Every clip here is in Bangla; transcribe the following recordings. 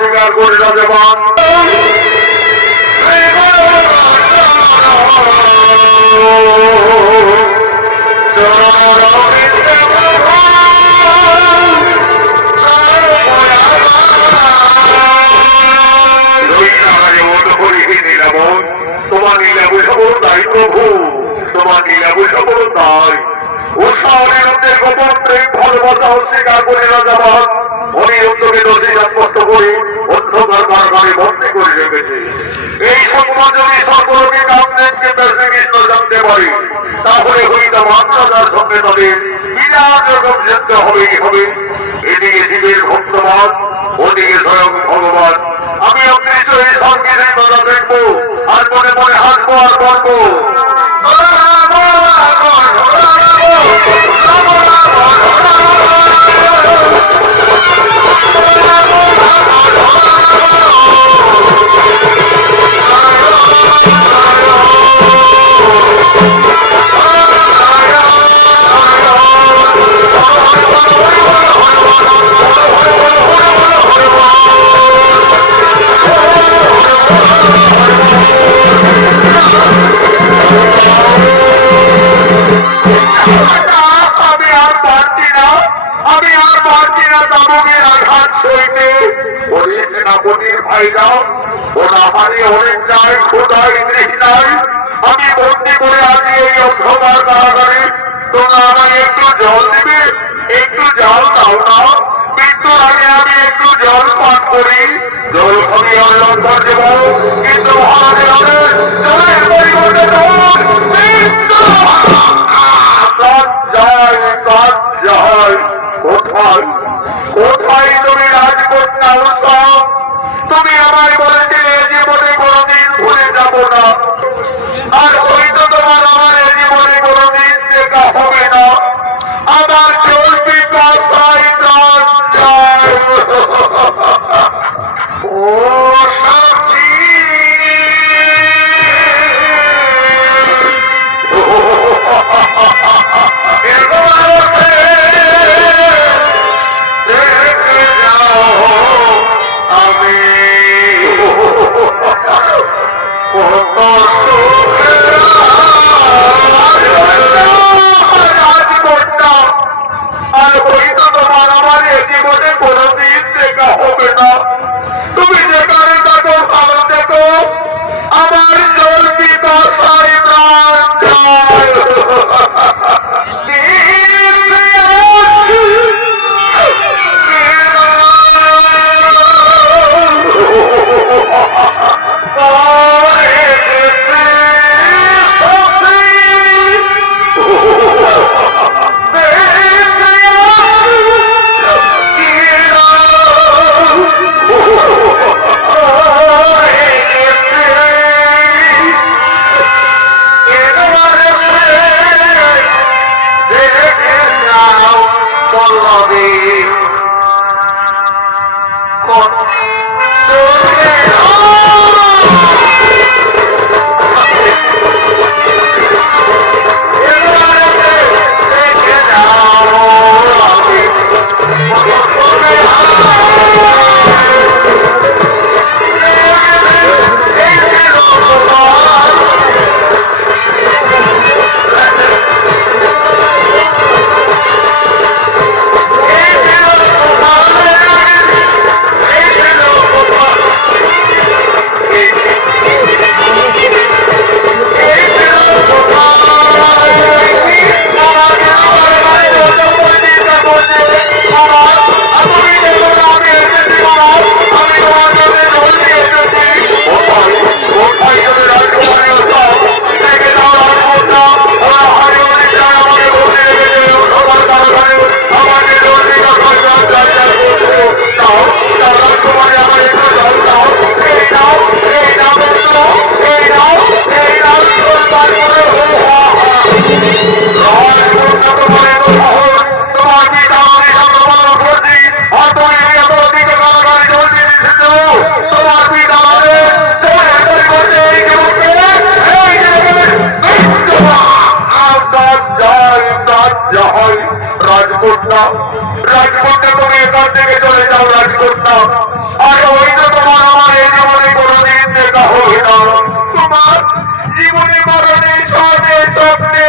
স্বীকার করে রাজবান তোমার নীলা বুঝাবো তাই প্রভু, তোমার নীলা বুঝাবো তাই উৎসাহের মধ্যে গোপন প্রেম ভালোবাসা অস্বীকার করে রাজাবান অনিরুদ্ধকে দোষী সাব্যস্ত করে অন্ধকার কারখানে ভর্তি করে রেখেছে। এই সংবাদ যদি সকলকে কামদেবকে শ্রীকৃষ্ণ জানতে পারে তাহলে হইতা মাত্রাদার সঙ্গে তাদের বিরাট রকম যুদ্ধ হবেই হবে। এদিকে শিবের ভক্তবাদ, ওদিকে স্বয়ং ভগবান। আমি অদৃশ্য এই সঙ্গীতের কথা দেখবো আর মনে মনে হাসবো আর বলবো আমি বন্দি করে আছি এই অন্ধকার কারাগারে। তোমরা আমায় একটু জল দিবে, একটু জল দাও না। মৃত্যুর আগে আমি একটু জল পান করি। জল খাবি আমি লঙ্ঘন দেব, কিন্তু জলের পরিবর্তে কোথায় কোথায় তুমি রাজকন্যা উৎসব? তুমি আমায় বলেছিলে জীবনে কোনদিন ভুলে যাব না, আর হয়তো তোমার আমার এই জীবনে কোনদিন দেখা হবে না। আমার চলবি কথায় প্রাণ যায়। ও সাথী দেখে যাও রাজকন্যা রাজকন্যা তুমি এখান থেকে চলে যাও রাজকন্যা আর ওই তো তোমার আমার এই জীবনে কোনোদিন দেখা হবে না তোমার জীবনে মরণে স্বপ্নে স্বপ্নে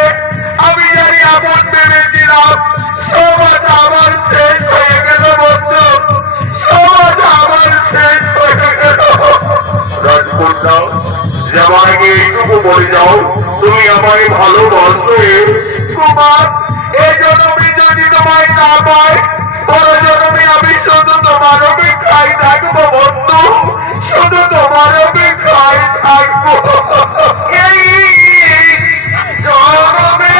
আমি জানি আপন ভেবেছিলাম সমাজ আমার শেষ হয়ে গেল বন্ধু সমাজ আমার শেষ হয়ে গেল রাজকন্যা যে আমাকে এইটুকু বলে যাও তুমি আমায় ভালোবাসো কুমার এই জন্মে যদি তোমায় না পাই পর জন্মে আমি শুধু তোমার অপেক্ষায় থাকবো বন্ধু শুধু তোমার অপেক্ষায় থাকবো এই জন্মে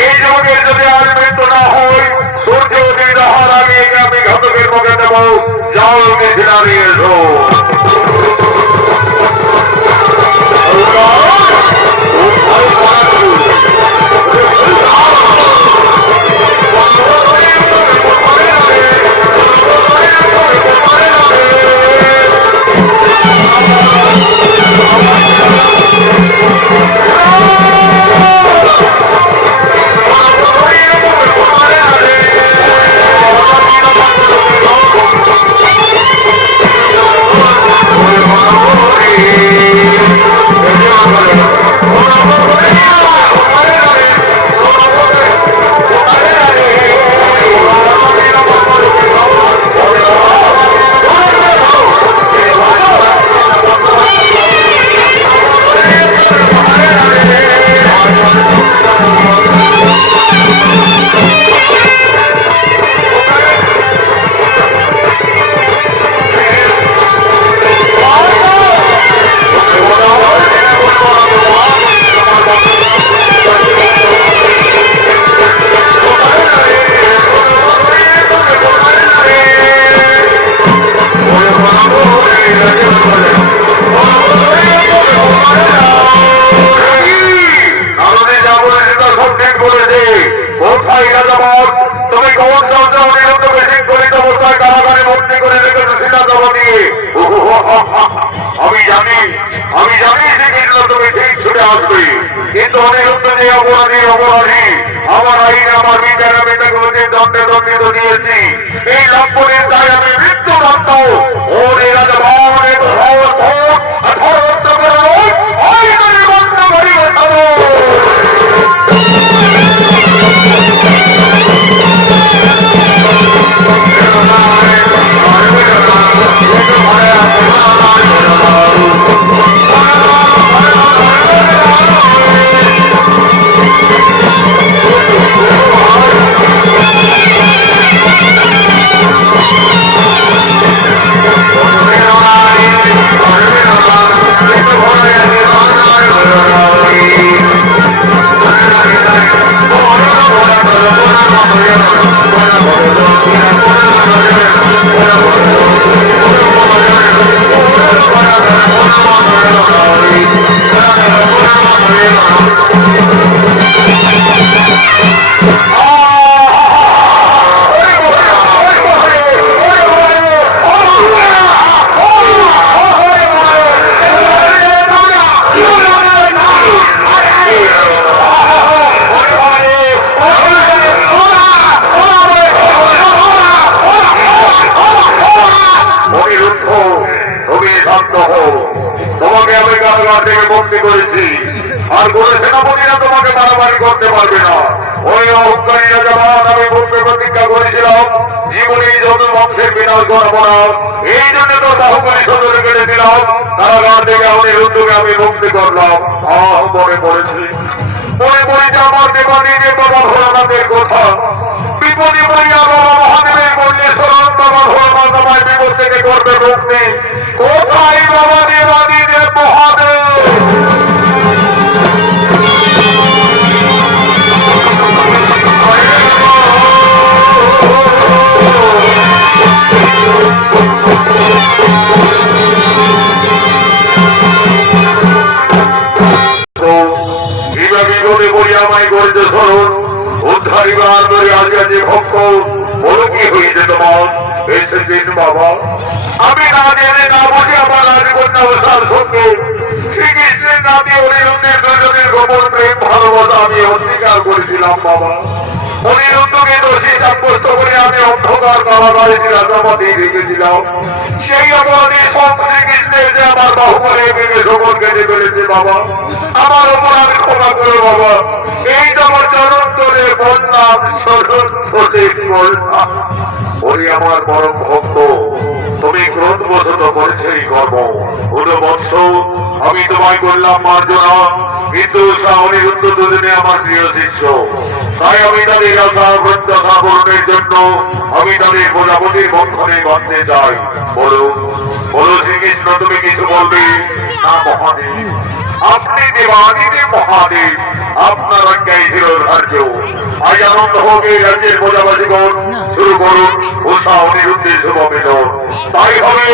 এই যুগের যদি আর মৃত্যু না হয় সূর্য উদয় হওয়ার আগে আমি ঘাতকের মুখে দেব যাও ঝিলা নিয়ে এসো আমি জানি যে তুমি ঠিক ছুটে আসবে কিন্তু অনিরুদ্ধ যে অপরাধী আমার আইনে আমার বিচারে আমি তাকে দণ্ডে দণ্ডিত দিয়েছি এই লম্বনের দায় আমি মৃত্যু দণ্ড ও থেকে মুক্তি করেছি, আর কোন সেনাপতিরা তোমাকে মারামারি করতে পারবে না। ওই অহংকারী রাজাবান আমি পূর্বে প্রতিজ্ঞা করেছিলাম জীবনে যত বংশের বিনাশ করাবো না, এই জন্য তো বাহুবলী সদরে কেটেছিলাম, কারাগার থেকে অনিরুদ্ধকে আমি মুক্তি করলাম। মনে পড়েছি, মনে পড়েছে আমার দেবাদিদেব বাবা ভোলানাথের কথা। বিপদে পড়িয়া বাবা মহাদেবের বললে শরণ বাবা ভোলানাথ আমায় বিপদ থেকে করবে মুক্তি। কোথায় বাবা দেবাদিদেব মহাদেব? বিপদে পড়িয়া আমায় করেছে শরণ, উদ্ধারিবার ধরে আজকে যে ভক্ত বড় কি হয়েছে তোমার এসেছেন বাবা। আমি না জেনে না বুঝে আমার রাজকন্যা উষার সঙ্গে শ্রীকৃষ্ণের নাতি অনিরুদ্ধের দুজনের গোপন প্রেম ভালোবাসা আমি অস্বীকার করেছিলাম বাবা। অনিরুদ্ধকে দোষী সাব্যস্ত করে আমি অন্ধকার কারাগারে রাজামাতি রেখেছিলাম। সেই অপরাধী সব শ্রীকৃষ্ণের যে আমার বাহুবলে ভেঙে শোভন কেটে ফেলেছে বাবা। আমার অপরাধ ক্ষমা করো বাবা। এই তোমার চরন্তরে বললাম শোষণ সঠিক বললাম। ওই আমার পরম ভক্ত, তুমি ক্রোধবশত করেছে এই কর্ম। বৎস আমি তোমায় করলাম মার্জনা, কিন্তু অনিরুদ্ধ দুজনে আমার প্রিয় শিষ্য, তাই আমি তাদের আশা প্রত্যাশা পূরণের জন্য আমি তাদের প্রজাপতির বন্ধনে বাঁধতে চাই। বলো বলো শ্রীকৃষ্ণ, তুমি কিছু বলবে না? মহাদেব আপনি দেবাদিদেব মহাদেব, আপনার আজ্ঞাই ছিল ধার্য। আজ আনন্দ হোক এই রাজ্যের প্রজাবাসীগণ, শুরু করুন উষা অনিরুদ্ধের শুভ মিলন। তাই হবে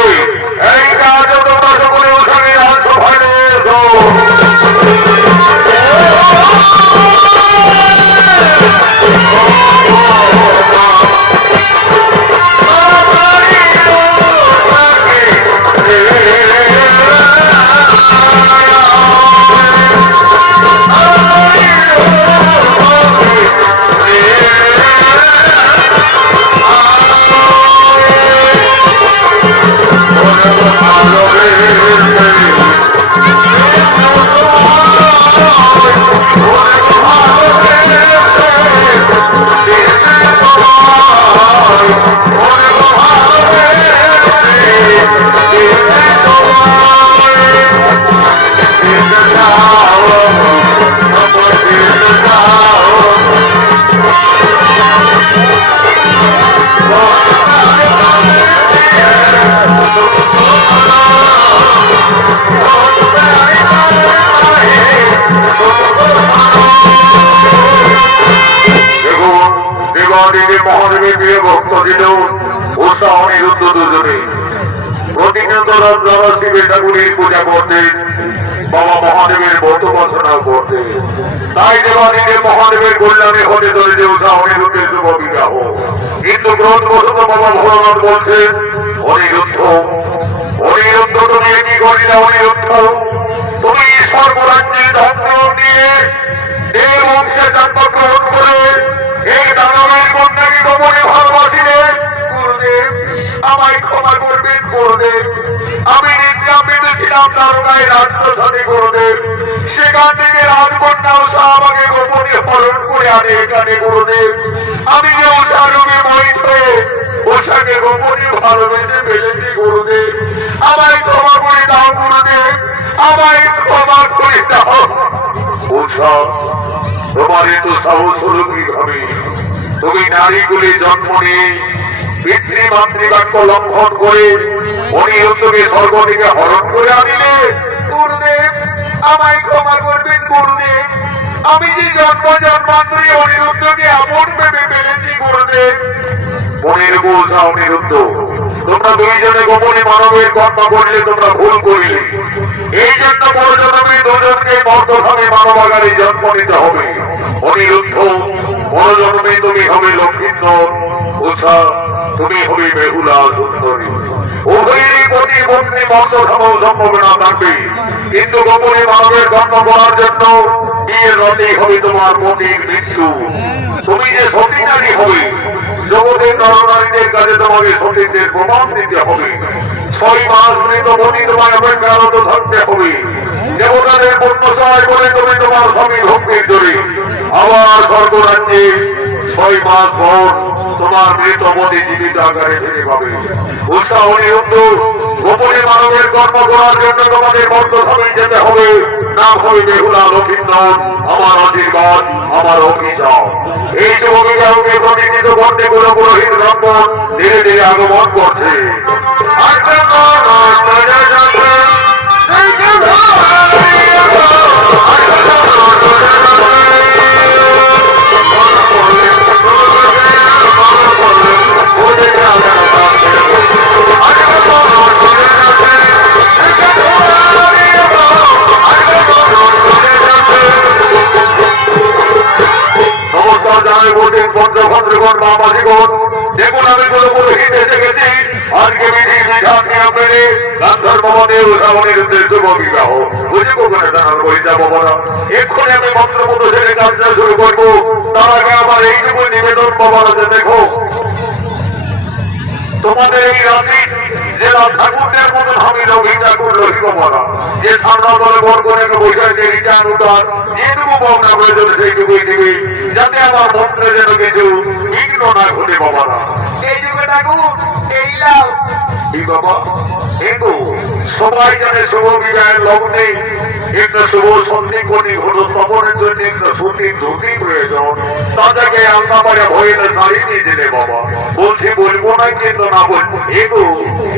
এই কাজ তোমরা সকলে উষাকে রাজসভায় নিয়ে এসো। মহাদেবের প্রিয় ভক্ত ছিল উষা অনিরুদ্ধ দুজনে। প্রতিনিয়ত রাজধারা শিবের ঠাকুরের পূজা করতে, বাবা মহাদেবের ব্রত বচনা করতে। তাই দেবাদিদেব মহাদেবের কল্যাণে হতে চলেছে উষা অনিরুদ্ধের শুভ বিবাহ। কিন্তু ক্রোধবশত বাবা ভোলানাথ বলছেন, অনিরুদ্ধ অনিরুদ্ধ তুমি কি করিলে? অনিরুদ্ধ তুমি স্বর্গরাজ্যের ধন্য নিয়ে এই বংশে জন্মগ্রহণ করে এই দানবের কন্যাকে গোপনে ভালোবাসিলে। গুরুদেব আমায় ক্ষমা করবেন গুরুদেব, আমি নির্যাতিত ছিলাম দারোগায় রাজ্যসাথী গুরুদেব। সেখান থেকে রাজকন্যা উষা আমাকে গোপনে হরণ করে আনে এখানে গুরুদেব। আমি যে উষা রূপে মহিষ হয়ে উষাকে গোপনে ভালোবেসে ফেলেছি গুরুদেব, আমায় ক্ষমা করে দাও গুরুদেব, আমায় ক্ষমা করে দাও। উষা তোমার এত সাহস হলো কিভাবে? তুমি নারীগুলি জন্ম নিয়ে পিতৃমাতৃবাক্য লঙ্ঘন করে অনিরুদ্ধকে স্বর্গ থেকে হরণ করে আনিলে। গুরুদেব আমায় ক্ষমা করবেন গুরুদেব, আমি যে জন্ম জন্মান্তরে অনিরুদ্ধকে আপন ভেবে ফেলেছি গুরুদেব। মনে রেখো উষা অনিরুদ্ধ, তোমরা দুইজনে গোপনে মানবের কর্ম করলে তোমরা ভুল করিলে। এই জন্য পরজন্মে দুজনকে মর্তভাবে মানবাগারে জন্ম নিতে হবে। অনিরুদ্ধ পরজন্মে তুমি হবে লক্ষ্মীন্দর, উষা তুমি হবে বেহুলা সুন্দরী। উভয়েরই প্রতিবন্ধী মর্তভাব সম্ভাবনা থাকবে, কিন্তু গোপনে মানবের কর্ম করার জন্য বিয়ের রাতেই হবে তোমার পতির মৃত্যু। তুমি যে সতী নারী হবে, জগতের নরনারীদের কাছে তোমাকে সতীত্বের প্রমাণ দিতে হবে। 6 মাস মৃতপতি তোমায় অপেক্ষারত থাকতে হবে। দেবতাদের পূর্ণশয় বলে তুমি তোমার স্বামী ভক্তির জোরে আবার স্বর্গরাজ্যে 6 মাস পর তোমার মৃত বধি জীবিত আকারে ফিরে পাবে। উৎসাহ নিরুদ্ধ গোপনে মানবের কর্ম করার জন্য তোমাদের বদ্ধভাবে যেতে হবে। নাম হবে বেহুলা লক্ষিন্দর, আমার আশীর্বাদ, আমার অভিযান। এই শুভ বিবাহকে প্রতিষ্ঠিত করতে কোনো পুরোহিত ব্রাহ্মণ ধীরে ধীরে আগমন করছে। দেখুন আমি কোনো পুরোহিত এসে গেছি। আজকে বিধি বিধান নিয়ম মেনে গান্ধর্বদের উৎসাহনের উদ্দেশ্য বিবাহ বুঝে কোথায় জানার করে যাবো বলা। এক্ষুনি আমি মন্ত্রপদ ছেড়ে কাজটা শুরু করবো। তার আগে আমার এইটুকু নিবেদন বাবার আছে, দেখো তোমাদের এই রাত্রি জেলা ঠাকুরদের মতন আমি রবি ঠাকুর লহিব বলা যে ঠান্ডা দলে বর করে বৈশাখ রিটার্ন উঠান যেটুকু ভাবনা প্রয়োজন সেইটুকুই দিবে, যাতে আমার মন্ত্রে যেন কিছু বিঘ্ন না ঘটে বাবা না। এই যুগে ঠাকুর এই লাভ বাবা কিন্তু সবাই জানে শুভ বিবাহের লগ্নে একটা শুভ সন্ধি কোটি ঘট স্থাপনের জন্য একটা সন্ধি ধুতি প্রয়োজন। তাদেরকে আলতা পাড়া ভয়ে সারিয়ে নিয়ে দিলে বাবা। বলছি বলবো না কিন্তু না বলবো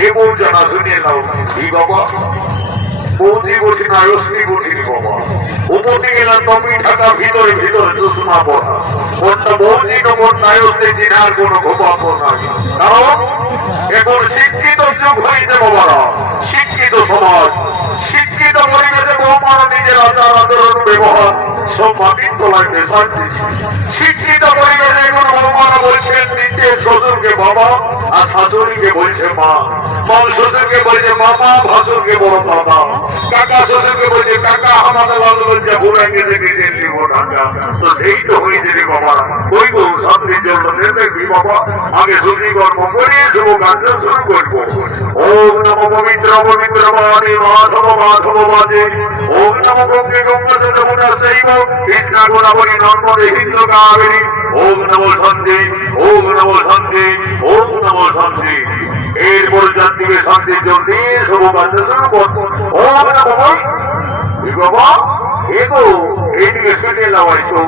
এগো জানা শুনিয়ে নাও। এই বাবা বৌদি বলছি না অস্থি বলিনি বাবা। উপতি গেলাম তুমি ঢাকা ভিতরে ভিতরে চুষমা পড়া কোনটা বৌদি কোন নায়স্তি চিনার কোনো ঘোপাপ নাই। কারণ এখন শিক্ষিত যুগ হয়েছে বাবারা, শিক্ষিত সমাজ, শিক্ষিত পরিবেশে বৌমারা নিজের আচার আচরণ ব্যবহার সব মাটির তলায় পেশার দিচ্ছে। শিক্ষিত পরিবেশে এখন বৌমারা বলছেন নিজের শ্বশুরকে বাবা আর শাশুড়িকে বলছে মা, মা শ্বশুরকে বলছে মামা, ভাসুরকে বড় দাদা, কাকা শ্বশুরকে বলছে কাকা, আমাদের লাল বলছে বুড়াকে দেখে দিল্লি ও ঢাকা। তো সেই তো হয়েছে রে বাবা। ওই গো ছাত্রীর জন্য দেখবি বাবা আগে শুধু কর্ম করে শুভ কার্য শুরু করবো। ওম নম পবিত্র পবিত্র বাণী মাধব মাধব বাজে। ওম নম গঙ্গে গঙ্গা যমুনা শৈব কৃষ্ণা গোদাবরী নর্মদে হিন্দু কাবেরী। ওম নম শান্তি, ওম নম শান্তি, ওম নম শান্তি। এরপর জাতিকে শান্তির জন্য শুভ কার্য শুরু করবো। ওম নম বাবা এগো এইদিকে শুনে লাগাইছো।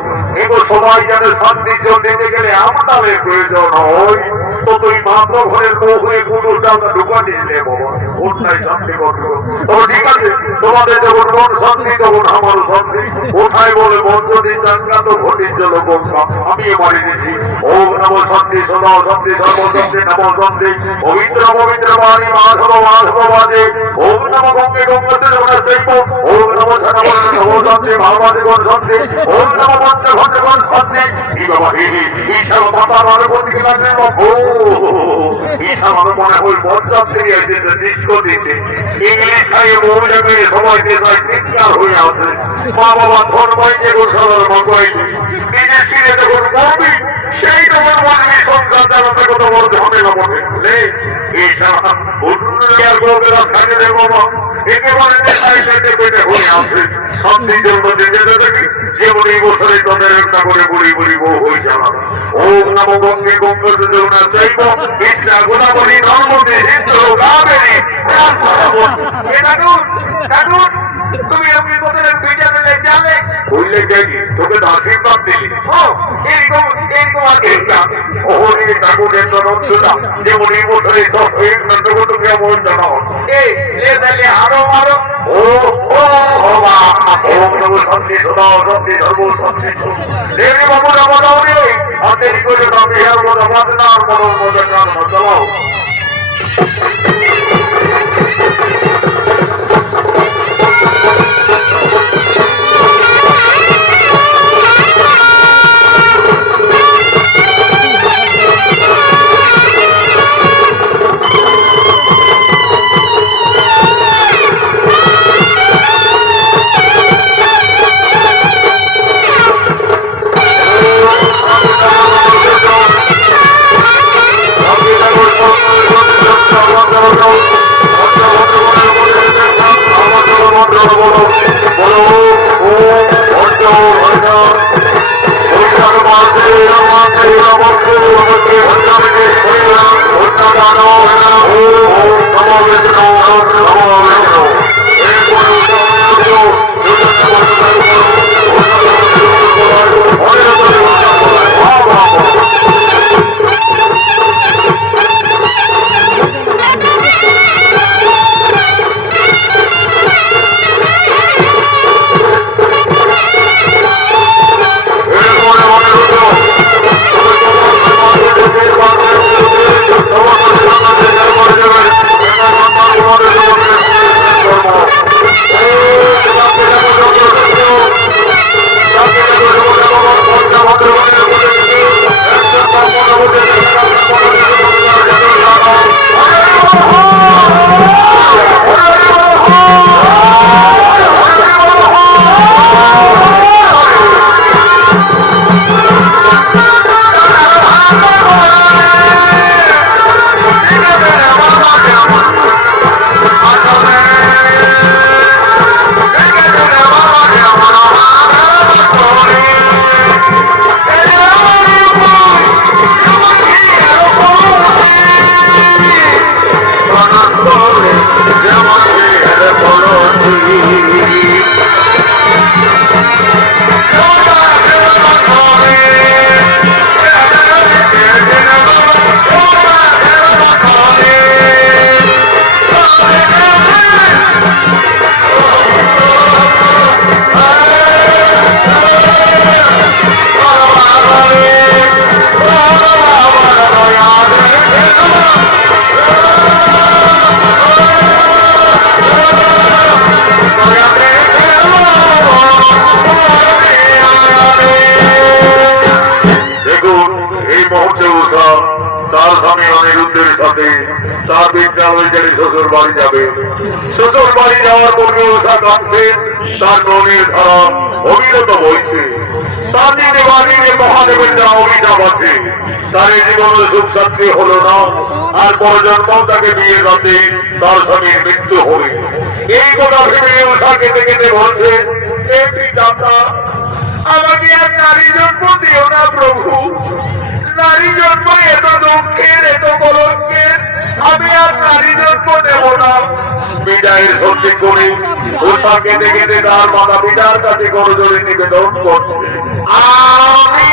এগো সবাই জানে শান্তির জন্য দিতে গেলে আমদালের প্রয়োজন হয়। তো তুই মাত্র ঘরের বউ হয়ে কোনো জায়গা ঢুকা দিলে বাবা ওটাই শান্তি করবো। তবে ঠিক আছে, তোমাদের যখন মন শান্তি তখন আমার শান্তি। কোথায় বলে বন্ধ দিন জানলা তো ঘটির জল বলবা আমিও মারি দিচ্ছি। ওম নম শান্তি সদা শান্তি সর্বশান্তি নম শান্তি। পবিত্র পবিত্র বাণী মাধব মাধব বাজে। ওম নম গঙ্গে গঙ্গতে যমুনা শৈব। ওম নম সনবর নম শান্তি ভাবাদে গণ শান্তি। ওম নম পঞ্চ ঘণ্ট গণ শান্তি। কি বাবা ঈশান পাতা আমার গতিকে লাগবে ও ঈশান আমার মনে হয় বজ্জাত থেকে এসেছে দৃশ্য দিতে। ইংলিশ খাইয়ে বহু জায়গায় সবাই দেশায় চিৎকার হয়ে আছে। মা বাবা ধর্মাইছে গোসালার মাগাইছে নিজের ফিরে যখন বলবি সেই তখন বলবি সংসার জানাতে কত বড় ঝামেলা বটে। ঈশান আর গোবেরা খাইয়ে দেব বাবা একেবারে দেশাই থেকে পেটে হয়ে আছে। শান্তির জন্য দেখে দেখি যেমন এই বছরে তাদের একটা করে বুড়ি বুড়ি বউ হয়ে যাওয়া। ওম নম গঙ্গে গঙ্গা যমুনা শৈব কৃষ্ণা গোদাবরী নর্মদে সিন্ধু কাবেরী। তুমি আপনি কোথায় বিজারে যাবে বললে যাইনি তোকে আশীর্বাদ দিলি এরকম এরকম আশীর্বাদ ওরে ঠাকুরের নন্দনা যেমন এই বছরে এর নন্দগত কেমন জানো আরো আরো ও ও বাবা ওম নম শান্তি সদা শান্তি ধর্ম শান্তি দেবী বাবু রামাদাওরে আমাদের করে দাবি আর মত আমাদের আর মরণ মজার গান মজাও। সাথে তার বিদ্যালয় ছেড়ে শ্বশুর বাড়ি যাবে। শ্বশুর বাড়ি যাওয়ার পূর্বে ওষা কাঁদছে, তার নদীর ধারা অবিরত বইছে। তার দিকে বাড়িতে মহাদেবের যা অভিশাপ আছে, তার এই জীবনে সুখ শান্তি হলো না, আর পরজন্ম তাকে বিয়ে রাতে তার স্বামীর মৃত্যু হবে। এই কথা ভেবে ওষা কেঁদে কেঁদে বলছে, হে পিতা, আমাকে আর নারী জন্ম দিও না প্রভু। নারী জন্ম এত দুঃখের, এত কলঙ্কের, আমি আর নারী জন্ম নেব না। বিদায়ের সত্যি করে ওষা কেঁদে কেঁদে তার মাতা পিতার কাছে করজোড়ে নিবেদন করছে, আমি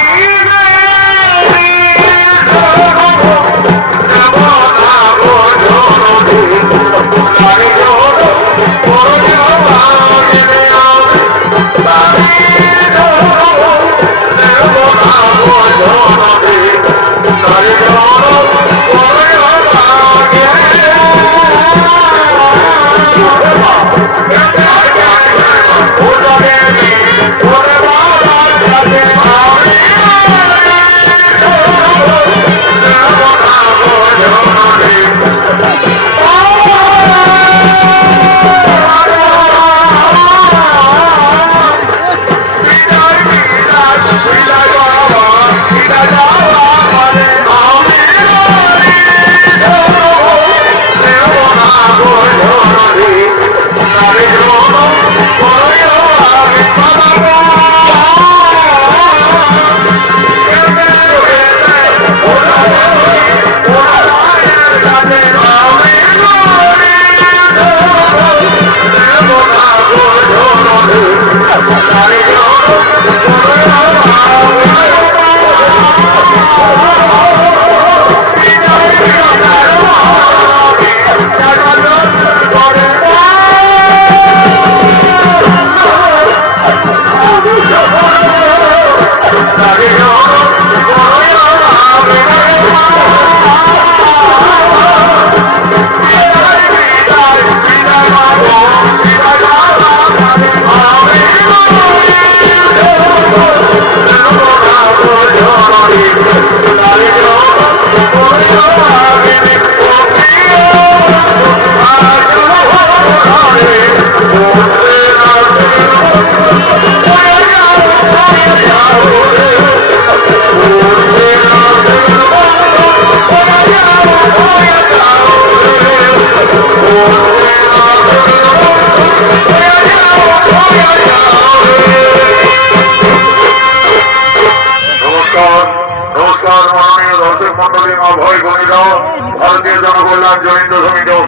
নমস্কার মাননীয় দর্শক মন্ডলী, মা ভয় গণিত ভারতীয় জনকল্যাণ জয়ন্ত সমিতি